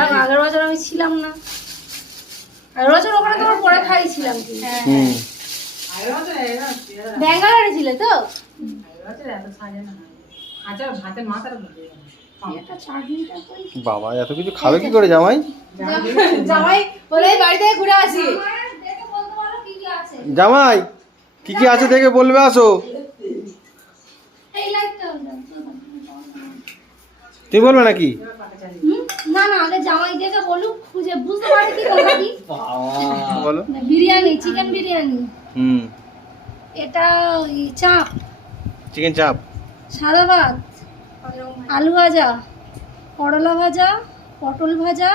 আগের বছর আমি ছিলাম না, আগের বছর ওখানে তোমার পরে খাইছিলাম কি? ব্যাঙ্গালোরে ছিলে তো? বাবা এত কিছু খাবে কি করে জামাই? জামাই বলে বাড়ি থেকে ঘুরে আসি। জামাই কি কি আছে দেখে বলবে, আসো। তুমি বলবে নাকি? না না, আগে জামাই দেখে বলুক, খুঁজে বুঝতে পারে কি কথা কি। বলো। বিরিয়ানি, চিকেন বিরিয়ানি। এটা চাপ, চিকেন চাপ, সাদা ভাত, আলু ভাজা, করলা ভাজা, পটল ভাজা,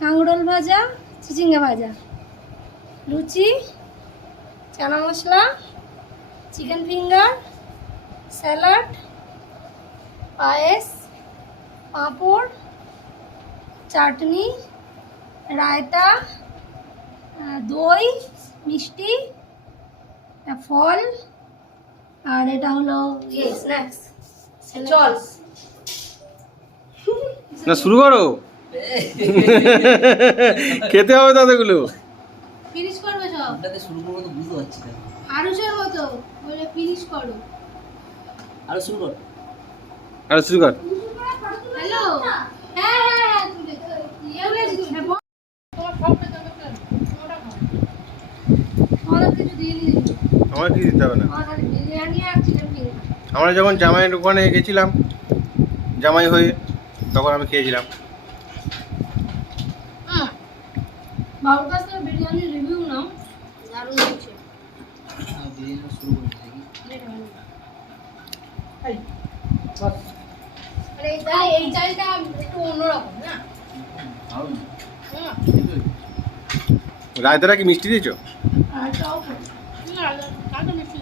কাঁকরোল ভাজা, চিচিঙ্গা ভাজা, লুচি, chana masala, chicken finger, salad, পায়েস, পাঁপড়, চাটনি, রায়তা, দই, মিষ্টি, ফল, আর এটা হলো স্ন্যাক্স। চল না শুরু করো। খেতে হবে তাদেরগুলো। ফিনিশ করবে সব। ওটাতে শুরু করবো তো বুঝতে পারছি না। আরুষের মতো বলে ফিনিশ করো। আরো শুরু কর। আরে শুরু কর। হ্যালো। হ্যাঁ হ্যাঁ হ্যাঁ, তুমি তোমার খাওয়াটা দরকার। ওটা খাও। তোমার কিছু দিয়ে নি। আমার কি দিতে হবে না। আমার খালি বিরিয়ানি আর চিকেন ফিঙ্গার। আমরা যখন জামাইয়ের ওখানে গেছিলাম, জামাই হয়ে, তখন আমি খেয়েছিলাম। বাবুর কাছ থেকে বিরিয়ানির রিভিউ নাও, দারুণ হয়েছে। বিরিয়ানি শুরু করতে দেখি। আরে এই চালটা একটু অন্যরকম না? ভালো না। রায়তাটা কি মিষ্টি দিয়েছো? আর চাও না, কালকে মিষ্টি